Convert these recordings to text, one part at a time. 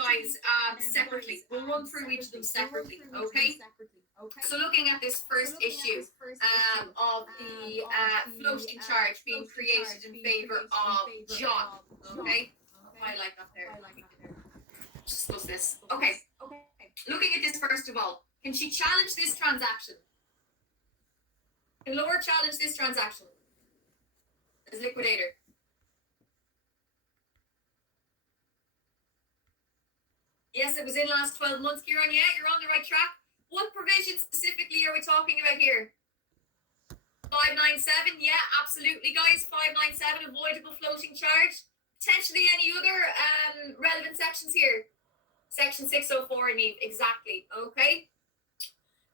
guys separately. We'll run through each of them separately, okay? So looking at this first issue of the floating charge being created in favor of John, okay? Highlight that there. Discuss this. Okay. Looking at this first of all, can she challenge this transaction? Can Laura challenge this transaction as liquidator? Yes, it was in last 12 months, Kieran. Yeah, you're on the right track. What provision specifically are we talking about here? 597, yeah, absolutely, guys. 597, avoidable floating charge. Potentially any other relevant sections here? Section 604, Niamh, exactly. Okay.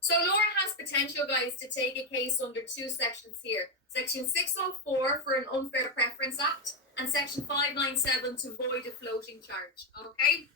So Laura has potential, guys, to take a case under two sections here. Section 604 for an unfair preference act, and section 597 to void a floating charge. Okay.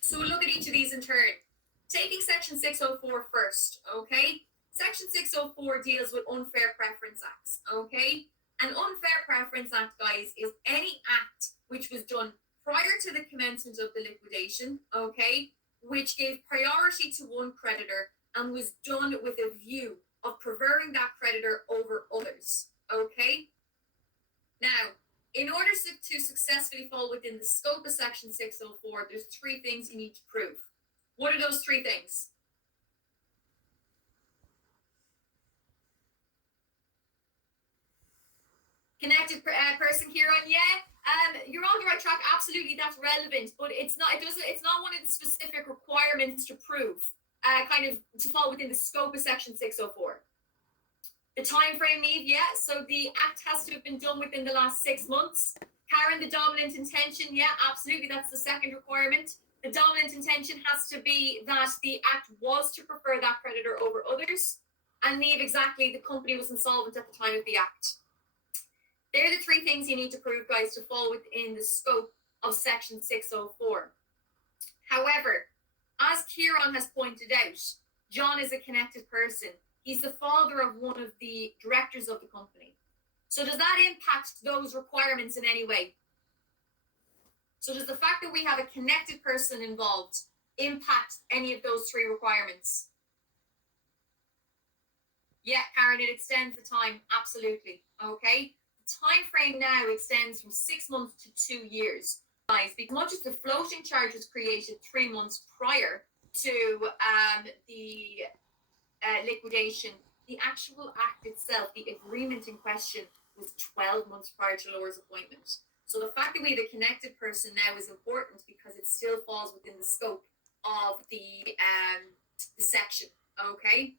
So we'll look at each of these in turn. Taking section 604 first, okay? Section 604 deals with unfair preference acts, okay? An unfair preference act, guys, is any act which was done prior to the commencement of the liquidation, okay, which gave priority to one creditor and was done with a view of preferring that creditor over others, okay? Now, in order to successfully fall within the scope of section 604, there's three things you need to prove. What are those three things? Connected person, Kieran, yeah. You're on the right track. Absolutely, that's relevant, but it's not. It's not one of the specific requirements to prove, kind of to fall within the scope of section 604. The time frame need, yeah. So the act has to have been done within the last 6 months. Karen, the dominant intention, yeah, absolutely. That's the second requirement. The dominant intention has to be that the act was to prefer that creditor over others. And Niamh, exactly, the company was insolvent at the time of the act. They're the three things you need to prove, guys, to fall within the scope of section 604. However, as Kieran has pointed out, John is a connected person. He's the father of one of the directors of the company. So does that impact those requirements in any way? So does the fact that we have a connected person involved impact any of those three requirements? Yeah, Karen, it extends the time, absolutely. Okay. The time frame now extends from 6 months to 2 years. Guys, because much as the floating charge was created 3 months prior to the liquidation, the actual act itself, the agreement in question, was 12 months prior to Laura's appointment. So the fact that we have a connected person now is important because it still falls within the scope of the section, okay?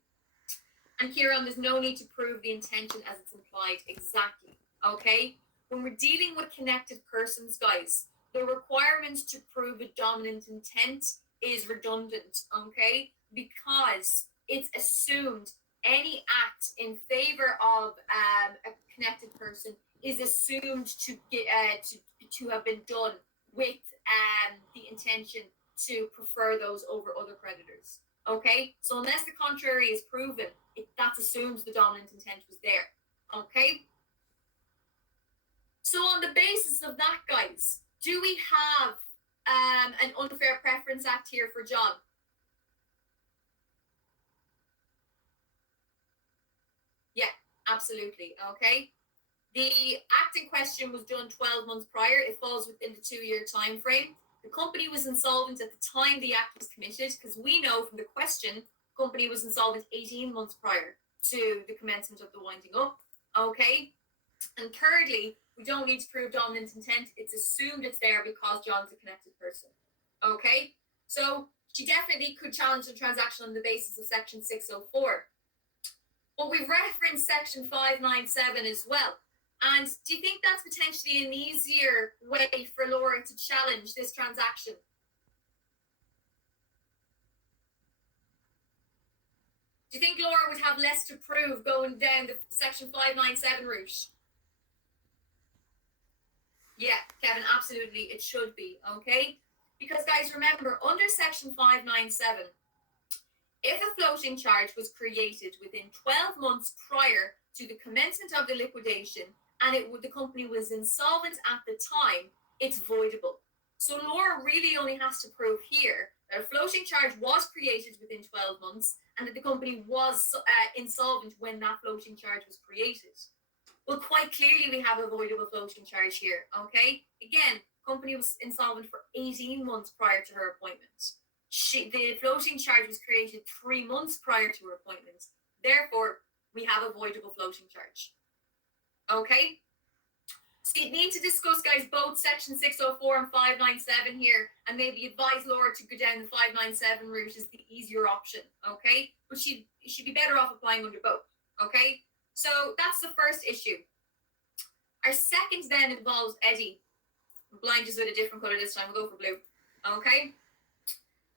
And Kieran, there's no need to prove the intention as it's implied, exactly, okay? When we're dealing with connected persons, guys, the requirement to prove a dominant intent is redundant, okay? Because it's assumed any act in favor of a connected person is assumed to have been done with the intention to prefer those over other creditors. Okay, so unless the contrary is proven, that assumes the dominant intent was there. Okay. So on the basis of that, guys, do we have an unfair preference act here for John? Yeah, absolutely. Okay. The act in question was done 12 months prior. It falls within the 2-year time frame. The company was insolvent at the time the act was committed, because we know from the question, the company was insolvent 18 months prior to the commencement of the winding up. Okay. And thirdly, we don't need to prove dominant intent. It's assumed it's there because John's a connected person. Okay. So she definitely could challenge the transaction on the basis of section 604. But we've referenced section 597 as well. And do you think that's potentially an easier way for Laura to challenge this transaction? Do you think Laura would have less to prove going down the section 597 route? Yeah, Kevin, absolutely, it should be, okay? Because, guys, remember, under section 597, if a floating charge was created within 12 months prior to the commencement of the liquidation and the company was insolvent at the time, it's voidable. So Laura really only has to prove here that a floating charge was created within 12 months and that the company was insolvent when that floating charge was created. Well, quite clearly we have avoidable floating charge here, okay? Again, company was insolvent for 18 months prior to her appointment. The floating charge was created 3 months prior to her appointment. Therefore, we have avoidable floating charge. Okay? So you need to discuss, guys, both section 604 and 597 here, and maybe advise Laura to go down the 597 route is the easier option, okay? But she'd be better off applying under both, okay? So that's the first issue. Our second then involves Eddie. Blind is with a different color this time. We'll go for blue, okay?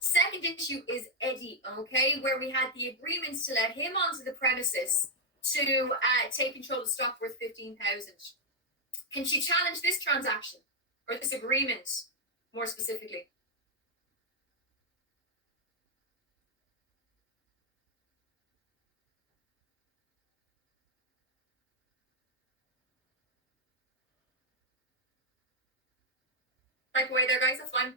Second issue is Eddie, okay, where we had the agreements to let him onto the premises to take control of the stock worth 15,000. Can she challenge this transaction or this agreement more specifically? Break away there, guys, that's fine.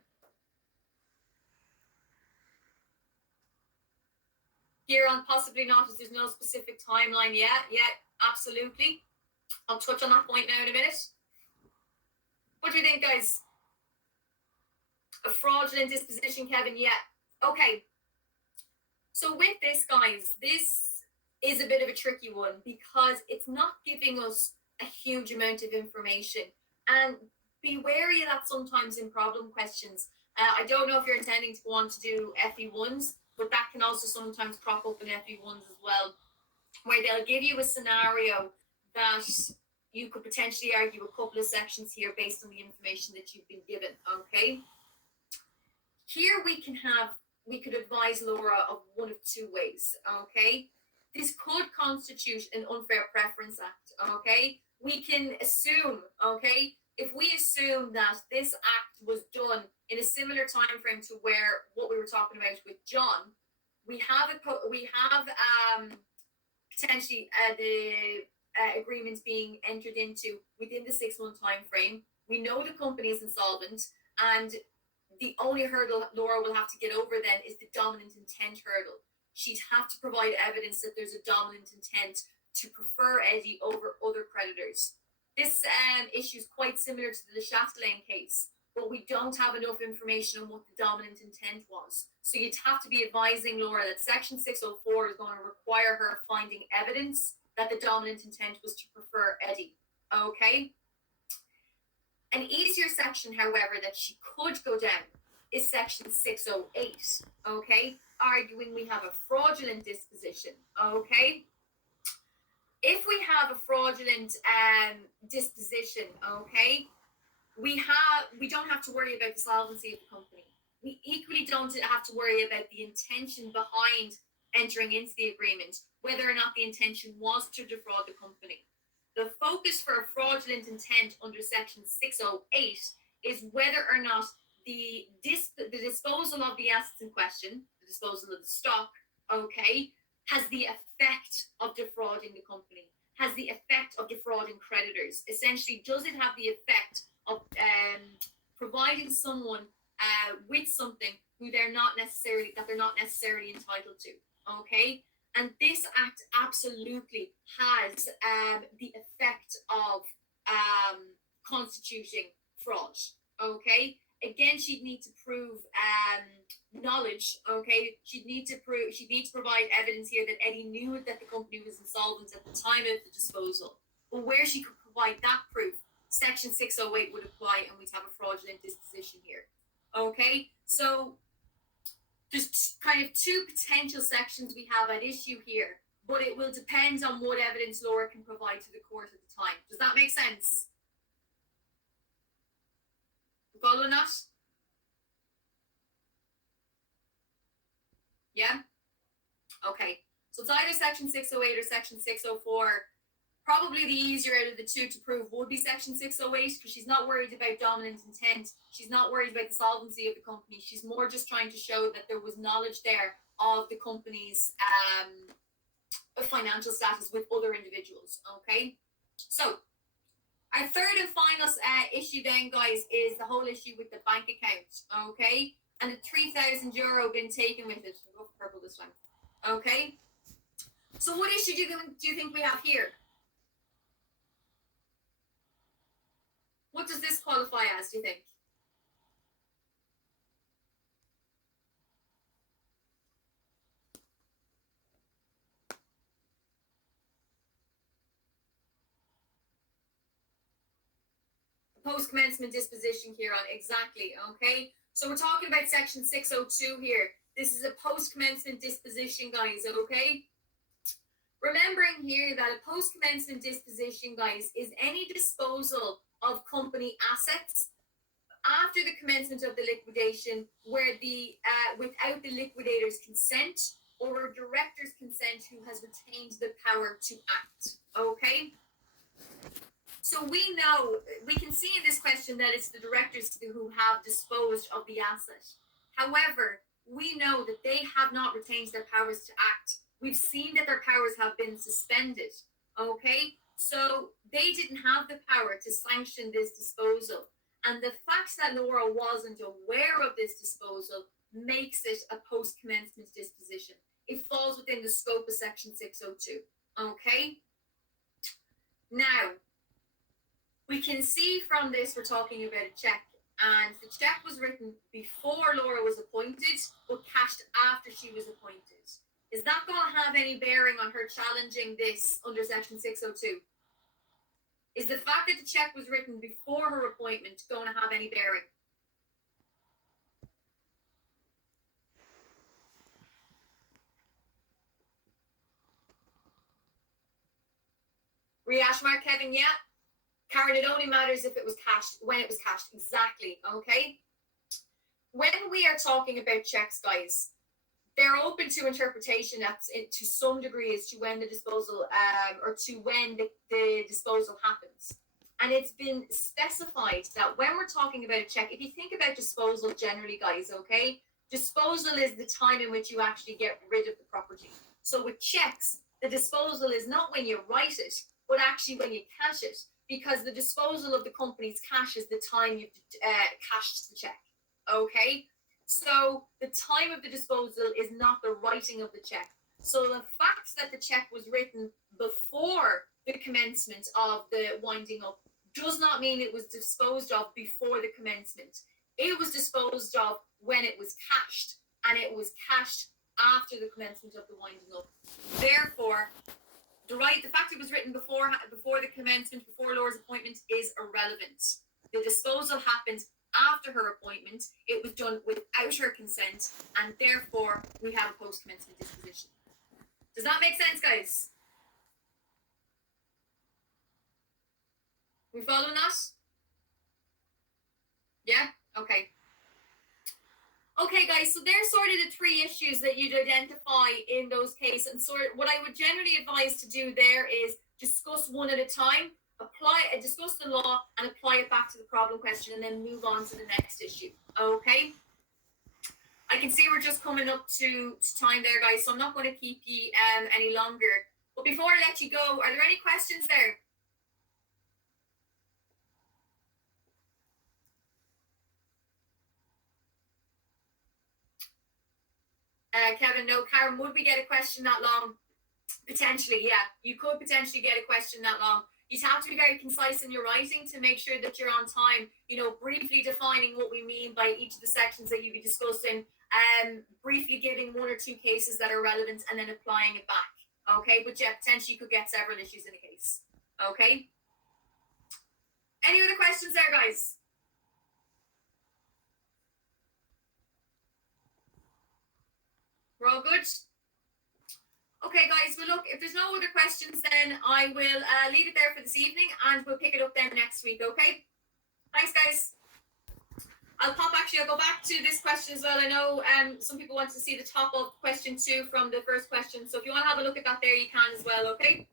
Here on possibly not, as there's no specific timeline yet. Yeah, absolutely. I'll touch on that point now in a minute. What do you think, guys? A fraudulent disposition, Kevin? Yeah. Okay. So with this, guys, this is a bit of a tricky one because it's not giving us a huge amount of information. And be wary of that sometimes in problem questions. I don't know if you're intending to go on to do FE1s, but that can also sometimes crop up in FE1s as well, where they'll give you a scenario that you could potentially argue a couple of sections here based on the information that you've been given, okay? Here we could advise Laura of one of two ways, okay? This could constitute an unfair preference act, okay? We can assume, okay, if we assume that this act was done in a similar time frame to where what we were talking about with John, we have potentially the agreements being entered into within the 6-month time frame. We know the company is insolvent, and the only hurdle Laura will have to get over then is the dominant intent hurdle. She'd have to provide evidence that there's a dominant intent to prefer Eddie over other creditors. This issue is quite similar to the Chastelain case, but we don't have enough information on what the dominant intent was. So you'd have to be advising Laura that Section 604 is going to require her finding evidence that the dominant intent was to prefer Eddie. Okay? An easier section, however, that she could go down is Section 608. Okay? Arguing we have a fraudulent disposition. Okay? If we have a fraudulent disposition, okay, we don't have to worry about the solvency of the company. We equally don't have to worry about the intention behind entering into the agreement, whether or not the intention was to defraud the company. The focus for a fraudulent intent under Section 608 is whether or not the disposal of the assets in question, the disposal of the stock, okay, has the effect of defrauding the company, has the effect of defrauding creditors. Essentially, does it have the effect of providing someone with something who they're not necessarily entitled to? Okay, and this act absolutely has the effect of constituting fraud. Okay, again, she'd need to prove knowledge. Okay, she'd need to provide evidence here that Eddie knew that the company was insolvent at the time of the disposal. But where she could provide that proof, Section 608 would apply, and we'd have a fraudulent disposition here. Okay, so there's kind of two potential sections we have at issue here, but it will depend on what evidence Laura can provide to the court at the time. Does that make sense? Following that? Yeah? Okay. So it's either Section 608 or Section 604. Probably the easier out of the two to prove would be Section 608, because she's not worried about dominant intent. She's not worried about the solvency of the company. She's more just trying to show that there was knowledge there of the company's financial status with other individuals. Okay? So Our third and final issue then, guys, is the whole issue with the bank account, okay? And the €3,000 been taken with it. I'll go for purple this time, okay? So what issue do you think we have here? What does this qualify as, do you think? Post-commencement disposition, Kieran, exactly, okay? So we're talking about section 602 here. This is a post-commencement disposition, guys, okay? Remembering here that a post-commencement disposition, guys, is any disposal of company assets after the commencement of the liquidation where the without the liquidator's consent or a director's consent who has retained the power to act, okay? So we can see in this question that it's the directors who have disposed of the asset. However, we know that they have not retained their powers to act. We've seen that their powers have been suspended, okay? So they didn't have the power to sanction this disposal. And the fact that Laura wasn't aware of this disposal makes it a post-commencement disposition. It falls within the scope of section 602, okay? Now, we can see from this we're talking about a check, and the check was written before Laura was appointed, but cashed after she was appointed. Is that going to have any bearing on her challenging this under section 602? Is the fact that the check was written before her appointment going to have any bearing? Reash mark, Kevin, yeah. Karen, it only matters if it was cashed, when it was cashed. Exactly, okay? When we are talking about checks, guys, they're open to interpretation to some degree as to when the disposal, or to when the disposal happens. And it's been specified that when we're talking about a check, if you think about disposal generally, guys, okay? Disposal is the time in which you actually get rid of the property. So with checks, the disposal is not when you write it, but actually when you cash it, because the disposal of the company's cash is the time you've cashed the check, okay? So the time of the disposal is not the writing of the check. So the fact that the check was written before the commencement of the winding up does not mean it was disposed of before the commencement. It was disposed of when it was cashed, and it was cashed after the commencement of the winding up. Therefore, the fact it was written before the commencement, before Laura's appointment, is irrelevant. The disposal happened after her appointment. It was done without her consent, and therefore we have a post-commencement disposition. Does that make sense, guys? We following that? Yeah? Okay. Okay, guys, so there's sort of the three issues that you'd identify in those cases. And sort of what I would generally advise to do there is discuss one at a time, discuss the law and apply it back to the problem question, and then move on to the next issue. Okay? I can see we're just coming up to time there, guys, so I'm not going to keep you any longer. But before I let you go, are there any questions there? Kevin, no. Karen, would we get a question that long? Potentially, yeah. You could potentially get a question that long. You'd have to be very concise in your writing to make sure that you're on time, briefly defining what we mean by each of the sections that you'll be discussing, briefly giving one or two cases that are relevant, and then applying it back. Okay, but yeah, potentially you could get several issues in a case. Okay? Any other questions there, guys? We're all good? Okay, guys, well, look, if there's no other questions, then I will leave it there for this evening, and we'll pick it up then next week, okay? Thanks, guys. I'll go back to this question as well. I know some people want to see the top of question 2 from the first question, so if you want to have a look at that there, you can as well, okay?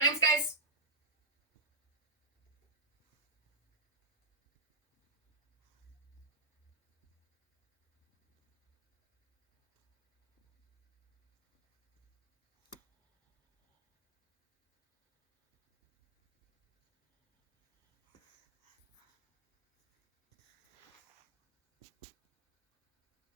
Thanks, guys.